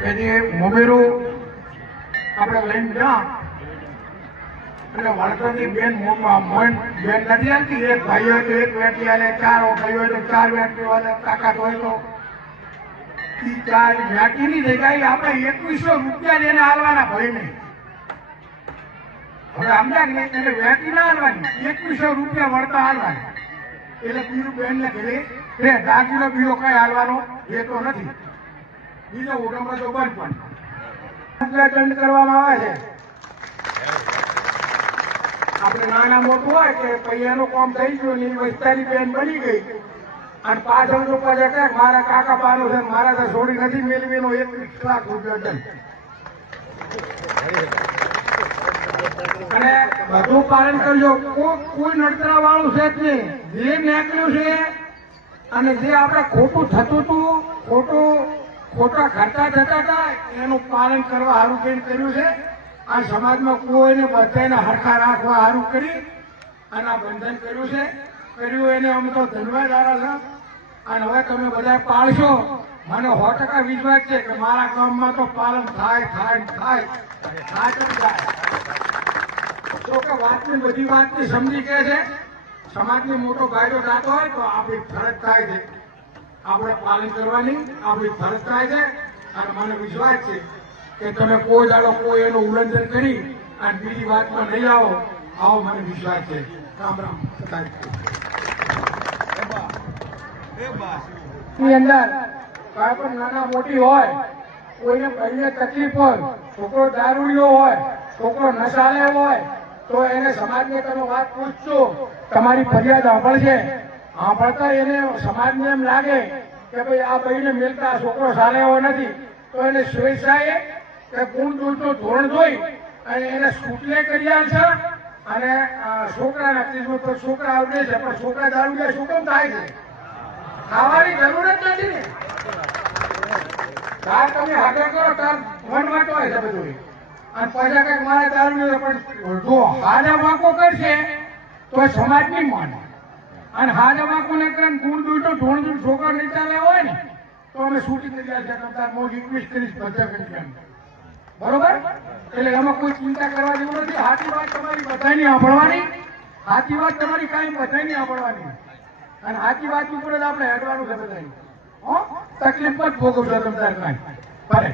કે જે મોમેરું આપણે લઈને ગયા એટલે વળતરની બેન બેન નથી આવતી, એક ભાઈ હોય તો એક વેટી હાલે, ચાર ભાઈ હોય તો ચાર વેટી હાલે, તાકાત હોય તો ચાર વેટીની જગ્યાએ આપણે 2100 રૂપિયા એને હાલવાના ભાઈ નહીં. હવે સમજ્યા એટલે વેટી ના હાલવાની, 2100 રૂપિયા વળતા હાલવાના. એટલે બીજું બેન ને ઘરે દાગીનો બીજો કઈ હાલવાનો રહેતો નથી. બીજો ઉગમમાં તો બંધ પણ દંડ કરવામાં આવે છે. આપણે નાના મોટું હોય કે પૈયાનું કામ થઈ ગયું ને વસ્તાની બેન બની ગઈ અને પાછળ તો પાછા મારા કાકા પાનું છે, મારા તો છોડી નથી મેળવીનો 21 લાખ રૂપિયા દંડ. અને બધું પાલન કરજો. કોઈ નડતરા વાળું છે જ નહીં. જે નીકળ્યું છે અને જે આપણે ખોટું થતું હતું, ખોટા ખર્ચા થતા હતા એનું પાલન કરવા સારું કઈ કર્યું છે. આ સમાજમાં કોઈને બધાને હરખા રાખવા સારું કરી અને આ બંધન કર્યું છે. કર્યું એને અમે તો ધન્યવાદ આરા છે. અને હવે તમે બધા પાળશો, મને 100% વિશ્વાસ છે કે મારા ગામમાં તો પાલન થાય. તો કે વાતની બધી વાતની સમજી કે છે સમાજની મોટો ફાયદો થતો હોય તો આપણી ફરજ થાય છે, આપણે પાલન કરવાની આપણી ફરજ થાય છે. અને મને વિશ્વાસ છે કે તમે કોઈ દાડો કોઈ એનું ઉલ્લંઘન કરી અને બીજી વાતમાં નહીં આવો મને વિશ્વાસ છે. રામ રામ. ની અંદર કોઈ પણ નાના મોટી હોય, કોઈને ભાઈને તકલીફ હોય, છોકરો દારૂડિયો હોય, છોકરો નશાલે હોય તો એને સમાજને તમે વાત પૂછશો, તમારી ફરિયાદ સાંભળશે. સાંભળતા એને સમાજને એમ લાગે કે ભાઈ આ ભાઈને મિલતા છોકરો સારો એવો નથી તો એને સ્વેચ્છાએ કે ગુણ દોષનું ધોરણ જોઈ અને એને સ્કૂટલે કરી છે. અને છોકરાના કેસમાં તો છોકરા આવડે છે પણ છોકરા દારૂડિયા શું કેમ થાય છે? ખાવાની જરૂર જ નથી ને. તાર તમે હાજર કરો તાર મન વાંચો હોય છે બધું. અને પાછા કઈક મારા દારૂ પણ જો હાજા વાંકો કરશે તો સમાજ નહીં માને. અને હાજા વાંકો ને કરીને ગુણ દૂધ ધોણ દૂધ છોકરા નહીં ચાલે હોય ને તો અમે છૂટી કરી જાય છે. તાર હું રિક્વેસ્ટ કરીશ બધા કરી બરોબર. એટલે એમાં કોઈ ચિંતા કરવા જેવું નથી. સાચી વાત તમારી બધાની સાંભળવાની, સાચી વાત તમારી કાંઈ બધાની સાંભળવાની અને સાચી વાત ઉપર જ આપણે હેડવાનું છે બધાની. તકલીફ પણ ભોગવશો તમે કાંઈ ભલે.